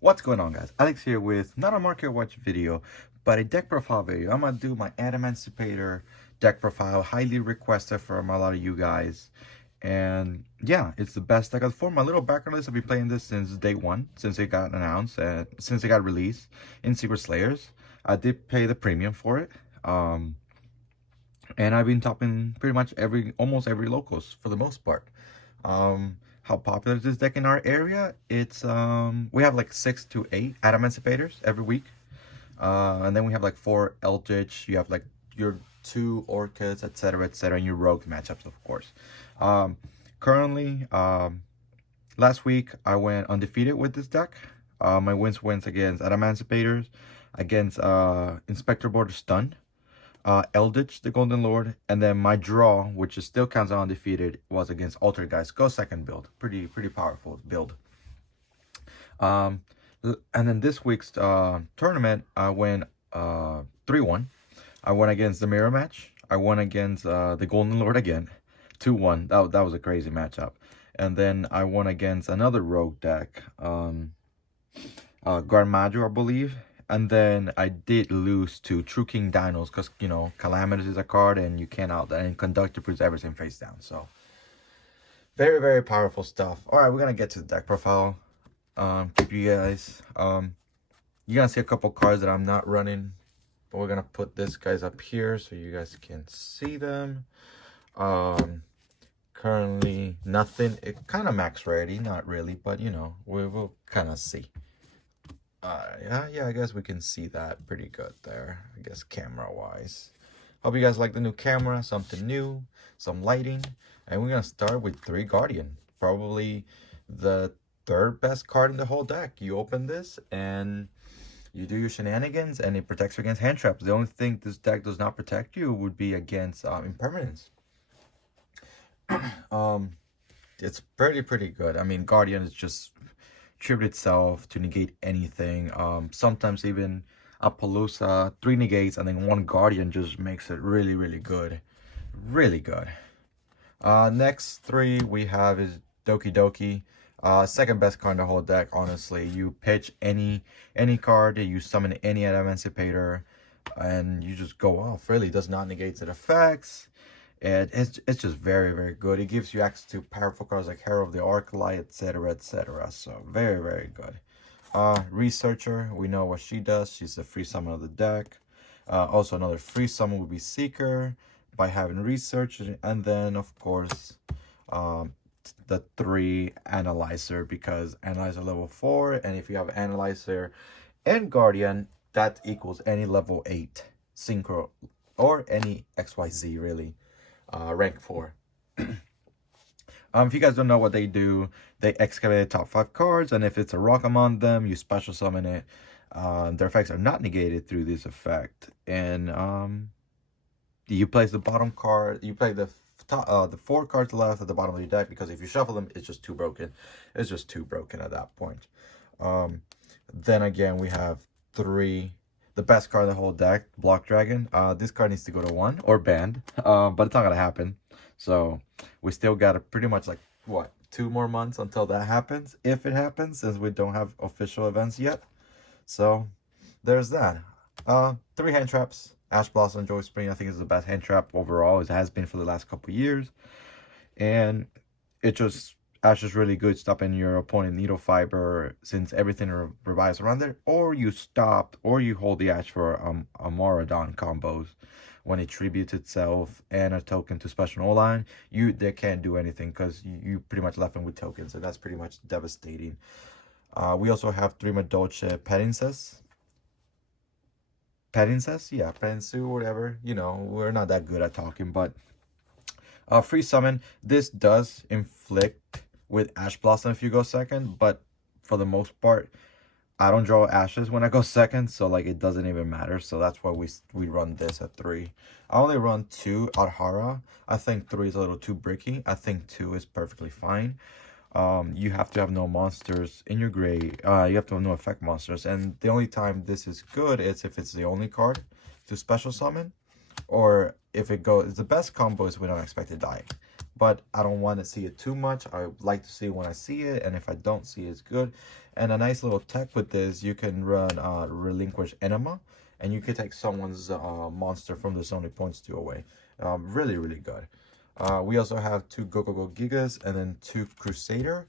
What's going on, guys? Alex here with not a market watch video, but a deck profile video. I'm gonna do my Adamancipator deck profile, highly requested from a lot of you guys. And yeah, it's the best deck. For my little background list, I've been playing this since day one, since it got announced, and since it got released in Secret Slayers. I did pay the premium for it. And I've been topping pretty much almost every locals for the most part. How popular is this deck in our area? It's we have like 6 to 8 Adamancipators every week. And then we have like 4 Eldritch. You have like your 2 Orchids, etc., etc., and your Rogue matchups, of course. Currently, last week I went undefeated with this deck. My wins against Adamancipators, against Inspector Border Stun, Eldritch, the Golden Lord, and then my draw, which is still counts as undefeated, was against Altergeist. Go second build. Pretty powerful build. And then this week's tournament, I went 3-1. I went against the mirror match. I won against the Golden Lord again, 2-1. That was a crazy matchup. And then I won against another rogue deck, Garmaggio, I believe. And then I did lose to True King Dinos because, you know, Calamitous is a card and you can't out that. And Conductor puts everything face down. So, very powerful stuff. All right, we're going to get to the deck profile. Keep you guys. You're going to see a couple cards that I'm not running. But we're going to put these guys up here so you guys can see them. Currently, nothing. It kind of max ready. Not really, but, you know, we will kind of see. Yeah, I guess we can see that pretty good there, I guess, camera-wise. Hope you guys like the new camera, something new, some lighting. And we're going to start with 3 Guardian. Probably the 3rd best card in the whole deck. You open this, and you do your shenanigans, and it protects you against hand traps. The only thing this deck does not protect you would be against impermanence. It's pretty good. I mean, Guardian is just tribute itself to negate anything. Sometimes even a Palooza, 3 negates, and then 1 Guardian just makes it really good. Really good. Next 3 we have is Doki Doki. 2nd best card in the whole deck, honestly. You pitch any card, you summon any Adamancipator, and you just go off. Really does not negate its effects. It's just very good. It gives you access to powerful cards like Herald of the Arclight, etc. So very good. Researcher, we know what she does. She's the free summon of the deck. Also another free summon would be Seeker by having Research, and then of course the 3 Analyzer, because Analyzer level 4, and if you have Analyzer and Guardian, that equals any level 8 Synchro or any XYZ really. Rank 4. If you guys don't know what they do, they excavate the top 5 cards, and if it's a rock among them, you special summon it. Their effects are not negated through this effect, and you place the bottom card. You play the 4 cards left at the bottom of your deck, because if you shuffle them, it's just too broken. It's just too broken at that point. Then again, we have 3. The best card in the whole deck, Block Dragon. This card needs to go to 1 or banned, but it's not gonna happen. So we still got pretty much like what, 2 more months until that happens, if it happens, since we don't have official events yet. So there's that. 3 hand traps. Ash Blossom, Joy Spring, I think is the best hand trap overall. It has been for the last couple years, and it just Ash is really good stopping your opponent Needle Fiber, since everything revives around there, or you stop or you hold the Ash for Amoradon combos when it tributes itself and a token to special no line. They can't do anything because you pretty much left them with tokens, and that's pretty much devastating. We also have 3 Madolche Pedinces. Yeah, Pensu, whatever. You know, we're not that good at talking, but free summon. This does inflict with Ash Blossom if you go second, but for the most part, I don't draw Ashes when I go second, so like it doesn't even matter. So that's why we run this at 3. I only run 2 Adhara. I think 3 is a little too bricky. I think 2 is perfectly fine. You have to have no monsters in your grave. You have to have no effect monsters, and the only time this is good is if it's the only card to special summon, or if it goes. The best combo is with Unexpected Die. but I don't want to see it too much. I like to see it when I see it, and if I don't see it, it's good. And a nice little tech with this, you can run Relinquish Enema, and you can take someone's monster from the Sony Points 2 away. Really, really good. We also have 2 Go Go Go Gigas and then 2 Crusader.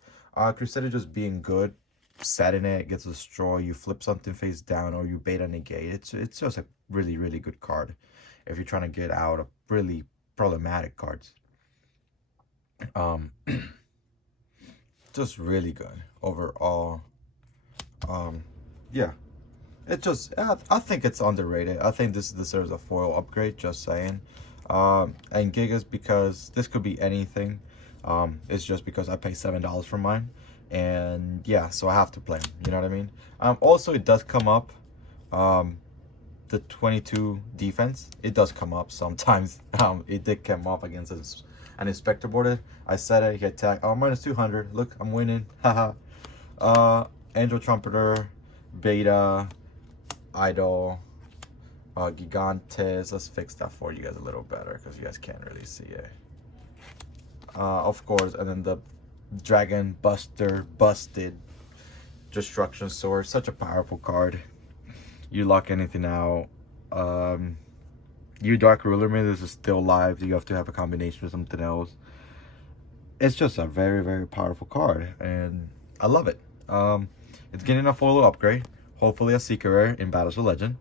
Crusader just being good, sat in it, gets destroyed, you flip something face down, or you beta negate. It's just a really, really good card if you're trying to get out of really problematic cards. Just really good overall. Yeah, it just I think it's underrated. I think this deserves a foil upgrade, just saying. And Gigas, because this could be anything. It's just because I pay $7 for mine, and yeah, so I have to play them, you know what I mean? Also, it does come up, the 22 defense, it does come up sometimes. It did come up against an inspector boarded. I said it, he attacked. Oh, minus 200. Look, I'm winning. Haha. Angel Trumpeter, Beta, Idol, Gigantes. Let's fix that for you guys a little better because you guys can't really see it. Of course, and then the Dragon Buster, Busted, Destruction Sword. Such a powerful card. You lock anything out. You Dark Ruler, man, this is still live. You have to have a combination with something else. It's just a very, very powerful card, and I love it. It's getting a foil upgrade. Hopefully a Secret Rare in Battles of Legend.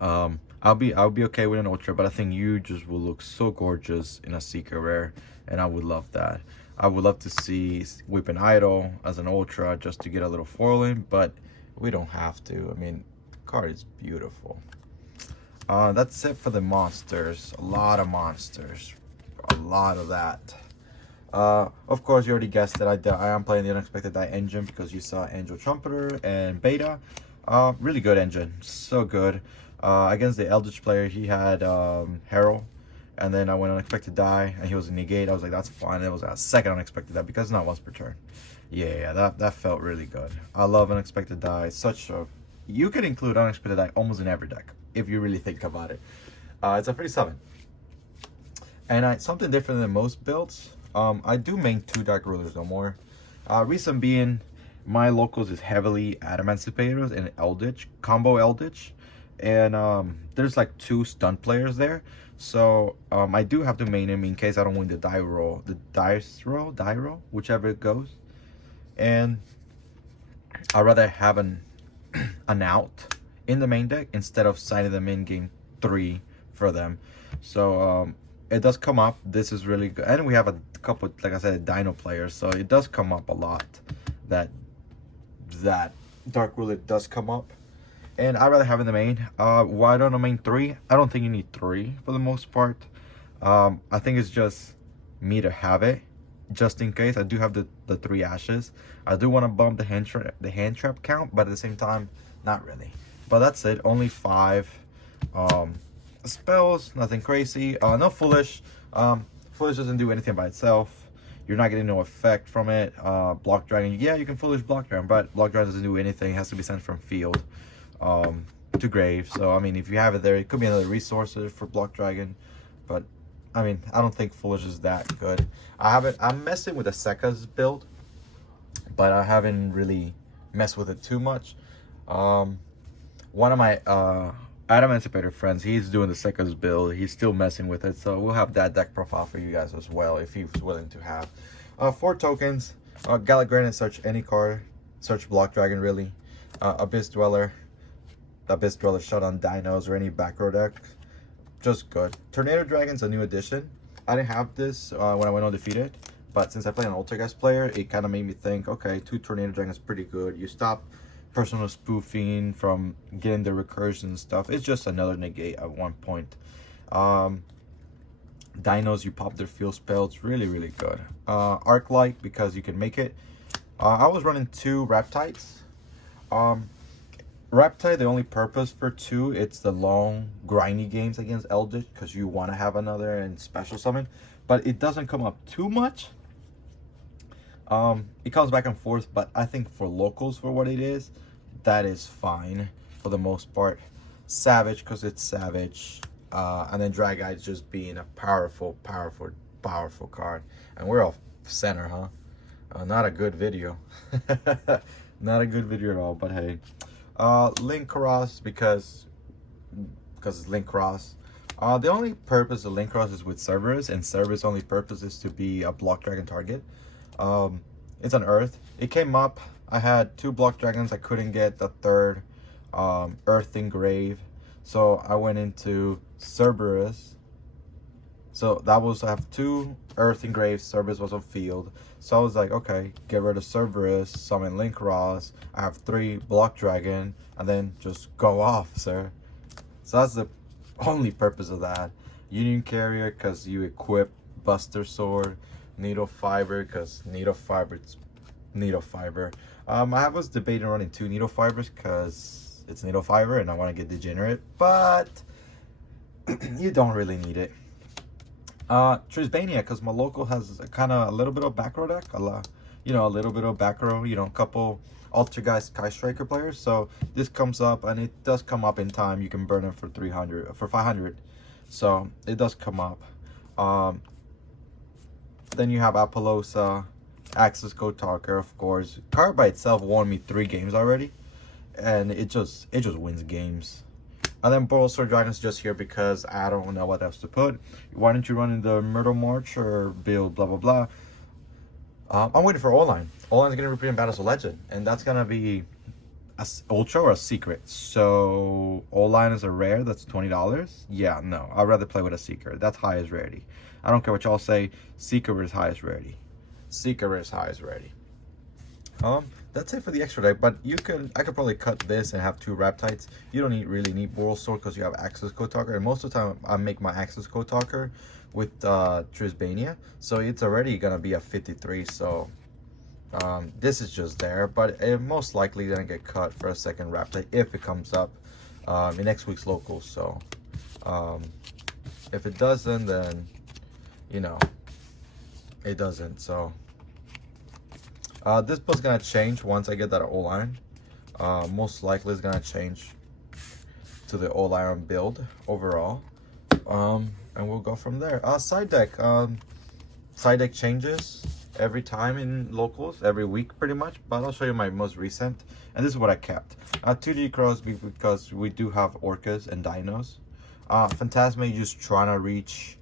I'll be okay with an Ultra, but I think you just will look so gorgeous in a Secret Rare, and I would love that. I would love to see Whipping Idol as an Ultra just to get a little foiling, but we don't have to. I mean, the card is beautiful. That's it for the monsters. A lot of monsters. A lot of that. Of course, you already guessed that I am playing the Unexpected Die engine because you saw Angel Trumpeter and Beta. Really good engine. So good. Against the Eldritch player, he had Herald. And then I went Unexpected Die, and he was a negate. I was like, that's fine. It was a second Unexpected Die because it's not once per turn. Yeah, that felt really good. I love Unexpected Die. Such a... You can include Unexpected Die almost in every deck if you really think about it. It's a free 7. And something different than most builds. I do main 2 Dark Rulers no more. Reason being, my locals is heavily Adamancipators and Eldritch, combo Eldritch. And there's like 2 stunt players there. So I do have to main him in case I don't win the die roll, whichever it goes. And I'd rather have an out in the main deck instead of signing them in game 3 for them. So it does come up. This is really good, and we have a couple, like I said, Dino players, so it does come up a lot. That Dark Ruler does come up, and I'd rather have in the main. Why don't I main 3? I don't think you need 3 for the most part. I think it's just me to have it, just in case. I do have the 3 ashes. I do want to bump the hand trap count, but at the same time, not really. But that's it. Only 5 spells. Nothing crazy. No Foolish. Foolish doesn't do anything by itself. You're not getting no effect from it. Block Dragon. Yeah, you can Foolish Block Dragon, but Block Dragon doesn't do anything. It has to be sent from field to grave. So I mean, if you have it there, it could be another resource for Block Dragon. But I mean, I don't think Foolish is that good. I'm messing with the Sekka's build, but I haven't really messed with it too much. One of my Adamancipator friends, he's doing the Sekka's build. He's still messing with it, so we'll have that deck profile for you guys as well if he's willing to have. 4 tokens. Gallic Granite, search any card. Search Block Dragon, really. Abyss Dweller. The Abyss Dweller shut on Dinos or any back row deck. Just good. Tornado Dragon's a new addition. I didn't have this when I went undefeated, but since I play an Altergeist player, it kind of made me think, okay, 2 Tornado Dragons pretty good. You stop personal spoofing from getting the recursion and stuff. It's just another negate at one point. Dinos, you pop their field spell. It's really, really good. Arc Light, because you can make it. I was running 2 Raptites. Raptite, the only purpose for 2, it's the long, grindy games against Eldritch, because you want to have another and special summon. But it doesn't come up too much. It comes back and forth, but I think for locals, for what it is, that is fine for the most part. Savage, because it's Savage. And then Drag Eyes just being a powerful powerful card. And we're off center, huh? Not a good video. Not a good video at all, but hey. Link Cross because it's Link Cross. The only purpose of Link Cross is with Cerberus, and Cerberus' only purpose is to be a block dragon target. It's an Earth. It came up. I had 2 block dragons. I couldn't get the third Earth Engrave, so I went into Cerberus. So that was, I have 2 Earth Engraves. Cerberus was on field, so I was like, okay, get rid of Cerberus, summon Link Cross. I have 3 block dragon, and then just go off, sir. So that's the only purpose of that. Union Carrier because you equip Buster Sword. Needle Fiber because Needle Fiber, it's Needle Fiber. I was debating running 2 Needle Fibers because it's Needle Fiber and I want to get Degenerate, but you don't really need it. Trisbania because my local has a little bit of back row deck, a little bit of back row, a couple Altergeist Sky Striker players. So this comes up, and it does come up in time. You can burn it for 500. So it does come up. Then you have Apollosa, Axis Code Talker, of course. Card by itself won me 3 games already, and it just wins games. And then Boral Sword Dragon's just here because I don't know what else to put. Why don't you run in the Myrtle March or build blah blah blah? I'm waiting for O-Line. O-Line's gonna reprint Battles of Legend, and that's gonna be a ultra or a secret. So O-Line is a rare. That's $20. Yeah, no, I'd rather play with a seeker. That's highest rarity. I don't care what y'all say. Seeker is highest rarity. Seeker is highest rarity. That's it for the extra deck. But I could probably cut this and have 2 Raptites. You don't really need Boral Sword because you have Axis Code Talker, and most of the time I make my Axis Code Talker with Trisbania, so it's already gonna be a 53. So this is just there, but it most likely gonna get cut for a second Raptite if it comes up in next week's locals. So if it doesn't, then it doesn't. So this build's gonna change once I get that O-Line. Most likely it's gonna change to the O-Line build overall. And we'll go from there. Side deck. Side deck changes every time in locals, every week pretty much. But I'll show you my most recent. And this is what I kept. 2D Crows because we do have Orcas and Dinos. Phantasma, you're just trying to reach.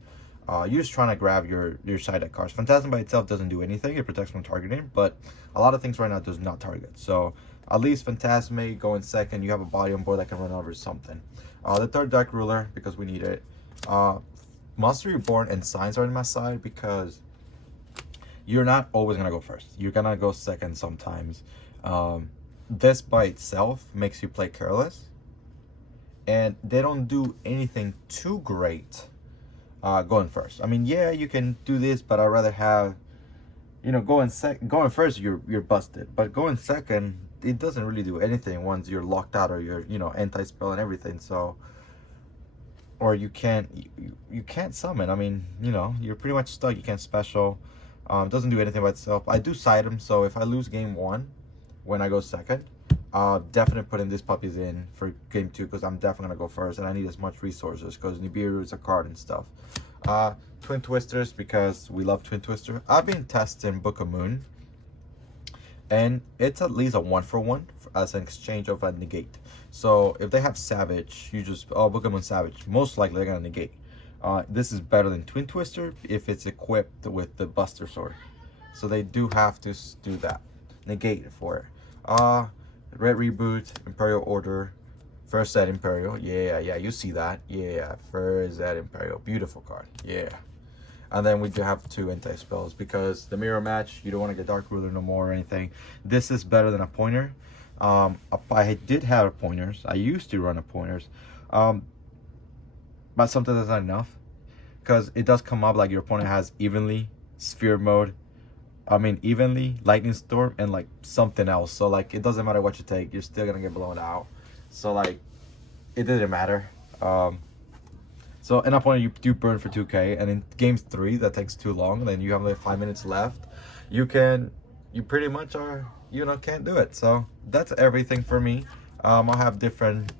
You're just trying to grab your side deck cards. Phantasma by itself doesn't do anything. It protects from targeting. But a lot of things right now does not target. So at least Phantasma going second. You have a body on board that can run over something. The third deck ruler because we need it. Monster Reborn and Signs are in my side because you're not always gonna go first. You're gonna go second sometimes. This by itself makes you play careless, and they don't do anything too great going first. I mean, yeah, you can do this, but I'd rather have going first you're busted, but going second it doesn't really do anything once you're locked out or you're anti-spell and everything. So or you can't summon. I mean, you're pretty much stuck. You can't special. Doesn't do anything by itself. I do side him, so if I lose game 1 when I go second, definitely putting these puppies in for game 2 because I'm definitely gonna go first and I need as much resources because Nibiru is a card and stuff. Twin Twisters because we love Twin Twister. I've been testing Book of Moon, and it's at least a 1-for-1 as an exchange of a negate. So if they have Savage, you just Book of Moon Savage. Most likely they're gonna negate. This is better than Twin Twister if it's equipped with the Buster Sword. So they do have to do that. Negate for it. Red Reboot, Imperial Order, First Set Imperial. Yeah, you see that. Yeah, First Set Imperial. Beautiful card. Yeah. And then we do have 2 anti-spells because the mirror match, you don't want to get Dark Ruler no more or anything. This is better than a pointer. I did have pointers. I used to run a pointers. But sometimes that's not enough. Because it does come up like your opponent has evenly, sphere mode. Evenly, lightning storm, and like something else. So like it doesn't matter what you take, you're still gonna get blown out. So like it didn't matter. So in opponent you do burn for 2k, and in game 3 that takes too long, and then you have like 5 minutes left. You pretty much are can't do it. So that's everything for me. I'll have different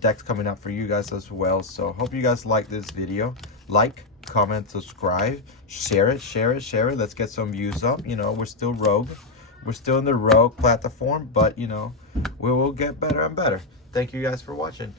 decks coming up for you guys as well. So hope you guys like this video. Like, comment, subscribe, share it, share it, share it. Let's get some views up. You know, we're still rogue. We're still in the rogue platform, but you know, we will get better and better. Thank you guys for watching.